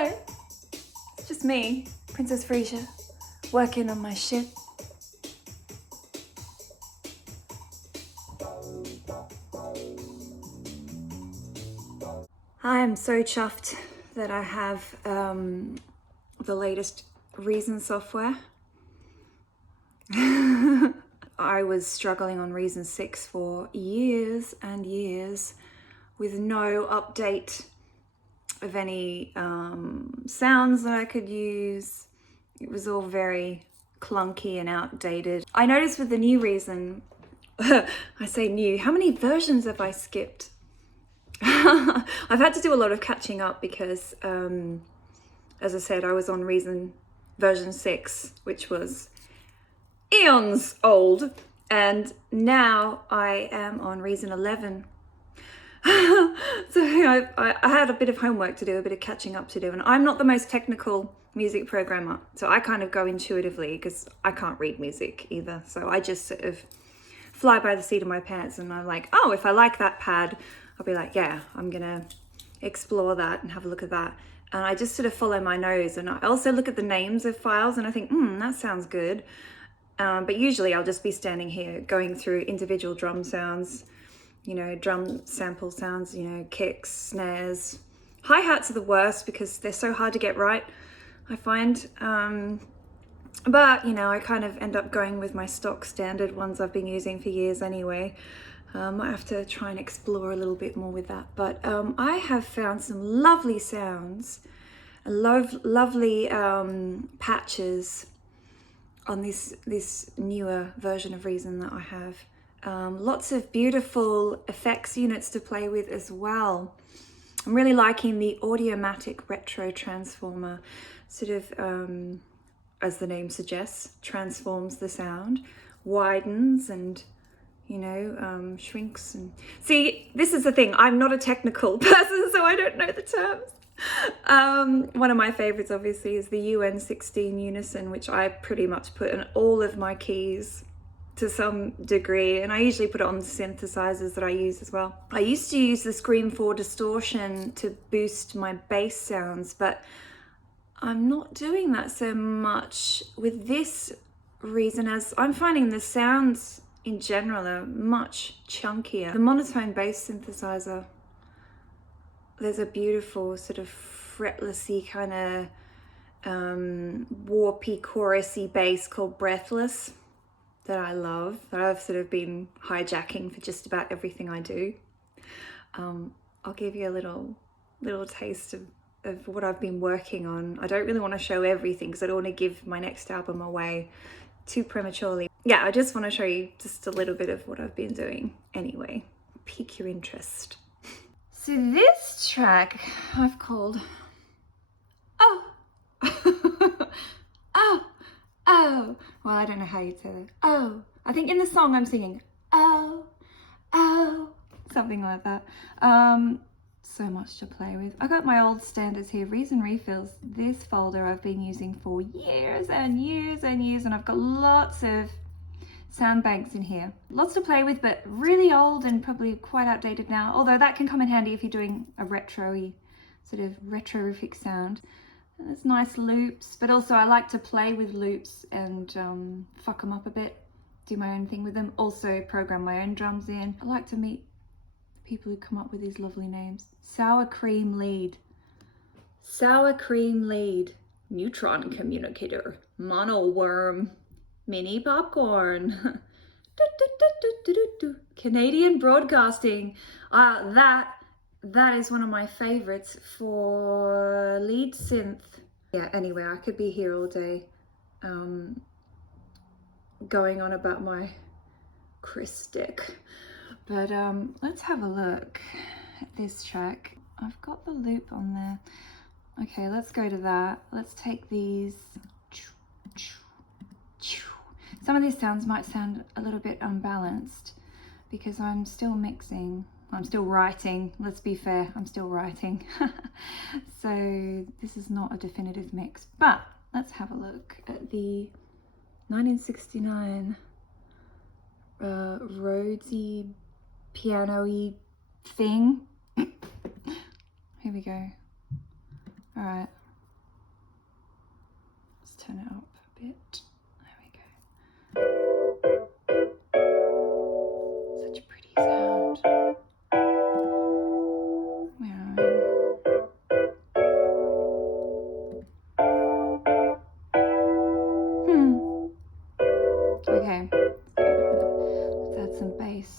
Hello, it's just me, Princess Freesia, working on my shit. I am so chuffed that I have the latest Reason software. I was struggling on Reason 6 for years and years with no update of any sounds that I could use. It was all very clunky and outdated. I noticed with the new Reason, I say new, how many versions have I skipped? I've had to do a lot of catching up because, as I said, I was on Reason version 6, which was eons old, and now I am on Reason 11. So I had a bit of homework to do, a bit of catching up to do, and I'm not the most technical music programmer, so I kind of go intuitively because I can't read music either. So I just sort of fly by the seat of my pants, and I'm like, oh, if I like that pad, I'll be like, yeah, I'm gonna explore that and have a look at that. And I just sort of follow my nose, and I also look at the names of files and I think, that sounds good. But usually I'll just be standing here going through individual drum sounds, you know, drum sample sounds, you know, kicks, snares. Hi-hats are the worst because they're so hard to get right, I find. But, you know, I kind of end up going with my stock standard ones I've been using for years anyway. I have to try and explore a little bit more with that. But I have found some lovely sounds, lovely patches on this newer version of Reason that I have. Lots of beautiful effects units to play with as well. I'm really liking the Audiomatic Retro Transformer, sort of, as the name suggests, transforms the sound, widens and, you know, shrinks. And see, this is the thing, I'm not a technical person, so I don't know the terms. One of my favorites obviously is the UN16 unison, which I pretty much put in all of my keys to some degree, and I usually put it on the synthesizers that I use as well. I used to use the Scream 4 distortion to boost my bass sounds, but I'm not doing that so much with this Reason, as I'm finding the sounds in general are much chunkier. The monotone bass synthesizer, there's a beautiful sort of fretlessy kind of warpy chorusy bass called Breathless that I love, that I've sort of been hijacking for just about everything I do. I'll give you a little taste of what I've been working on. I don't really want to show everything because I don't want to give my next album away too prematurely. Yeah, I just want to show you just a little bit of what I've been doing anyway. Pique your interest. So this track I've called Oh. Oh. Well, I don't know how you'd say that. Oh. I think in the song I'm singing oh, something like that. So much to play with. I got my old standards here, Reason Refills. This folder I've been using for years and years and years, and I've got lots of sound banks in here. Lots to play with, but really old and probably quite outdated now, although that can come in handy if you're doing a retro-y, sort of retrorific sound. There's nice loops, but also I like to play with loops and fuck them up a bit, do my own thing with them, also program my own drums in. I like to meet people who come up with these lovely names. Sour cream lead, neutron communicator, mono worm, mini popcorn, Canadian broadcasting. That is one of my favorites for lead synth. Yeah, anyway, I could be here all day going on about my Chris stick. But let's have a look at this track. I've got the loop on there. Okay, let's go to that. Let's take these. Some of these sounds might sound a little bit unbalanced because I'm still mixing. I'm still writing. Let's be fair, I'm still writing. So this is not a definitive mix, but let's have a look at the 1969 Rhodesy piano-y thing. Here we go. All right, turn it up a bit. There we go. Such a pretty sound. Where are we? Okay. Let's add some bass.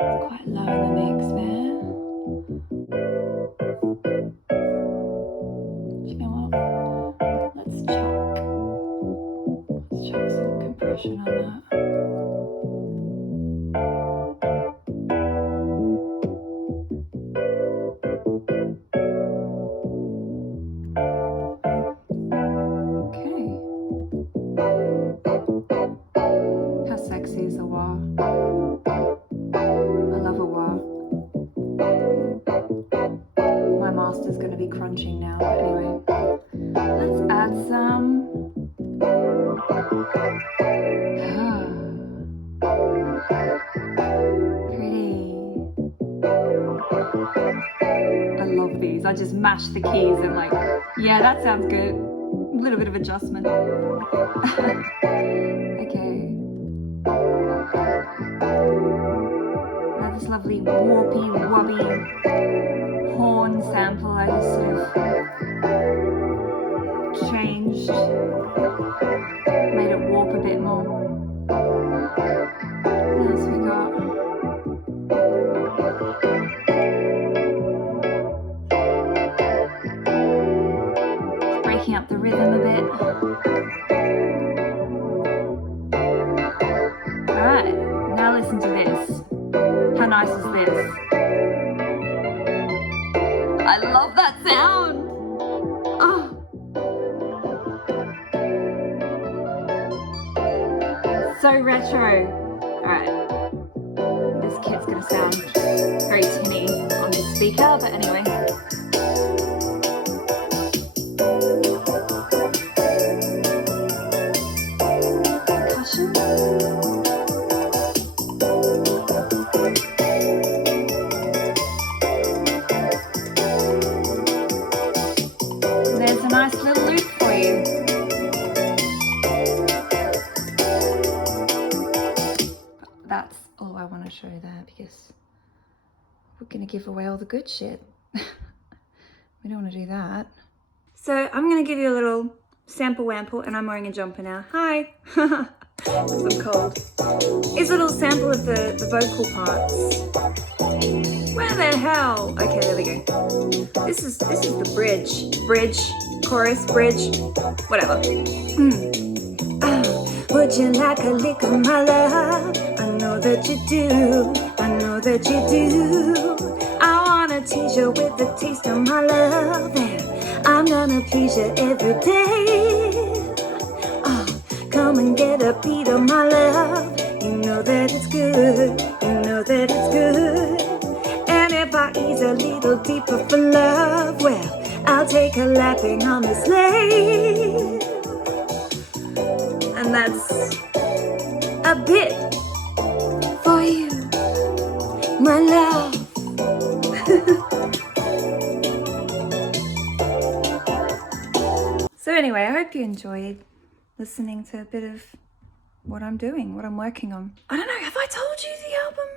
Quite low in the mix there. You know what? Let's chuck some compression on that. Okay. How sexy is a wah? I love a wah. My master's going to be crunching now, but anyway. Let's add some. Pretty. I love these. I just mash the keys and like, yeah, that sounds good. A little bit of adjustment. Okay. Now this lovely warpy wobby horn sample I just sort of changed, made it warp a bit more. What else we got? Just breaking up the rhythm a bit. Alright, now listen to this. How nice is this? I love that sound! Oh. So retro. Alright. This kit's gonna sound very tinny on this speaker, but anyway. Percussion. There's a nice little loop for you. That's all I want to show there because we're going to give away all the good shit. We don't want to do that. So I'm going to give you a little sample wample, and I'm wearing a jumper now. Hi! Because I'm cold. It's a little sample of the vocal parts. Where the hell? Okay, there we go. This is the bridge, chorus, bridge, whatever. Would you like a lick of my love? I know that you do. I know that you do. I wanna tease you with the taste of my love, and I'm gonna please you every day. Come and get a beat of my love. You know that it's good. You know that it's good. And if I ease a little deeper for love, well, I'll take a lapping on the sleigh. And that's a bit for you, my love. So anyway, I hope you enjoyed listening to a bit of what I'm doing, what I'm working on. I don't know, have I told you the album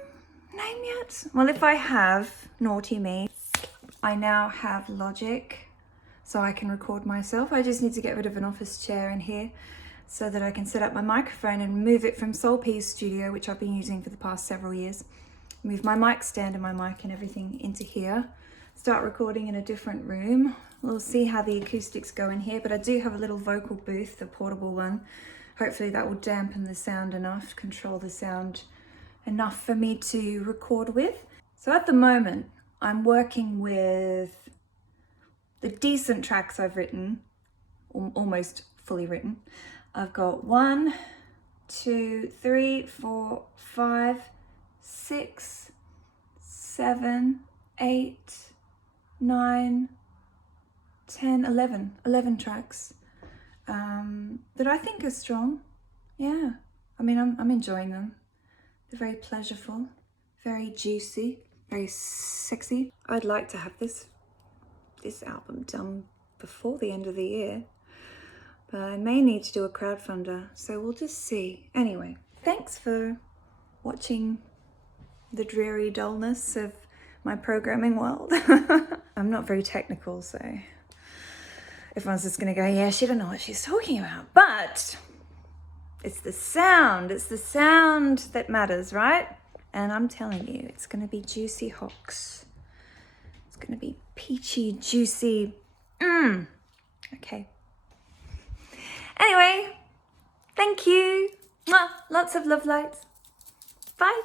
name yet? Well, if I have, naughty me. I now have Logic, so I can record myself. I just need to get rid of an office chair in here so that I can set up my microphone and move it from Soul Peace Studio, which I've been using for the past several years. Move my mic stand and my mic and everything into here. Start recording in a different room. We'll see how the acoustics go in here, but I do have a little vocal booth, the portable one. Hopefully that will dampen the sound enough, control the sound enough for me to record with. So at the moment, I'm working with the decent tracks I've written, almost fully written. I've got 1, 2, 3, 4, 5, 6, 7, 8, 9, 10, 11 tracks that I think are strong. Yeah, I mean, I'm enjoying them. They're very pleasureful, very juicy. very sexy. I'd like to have this album done before the end of the year, but I may need to do a crowdfunder, so we'll just see. Anyway, thanks for watching the dreary dullness of my programming world. I'm not very technical, so everyone's just gonna go, yeah, she don't know what she's talking about. But it's the sound that matters, right? And I'm telling you, it's gonna be juicy HOXXX. It's gonna be peachy, juicy. Okay. Anyway, thank you. Mwah. Lots of love lights. Bye.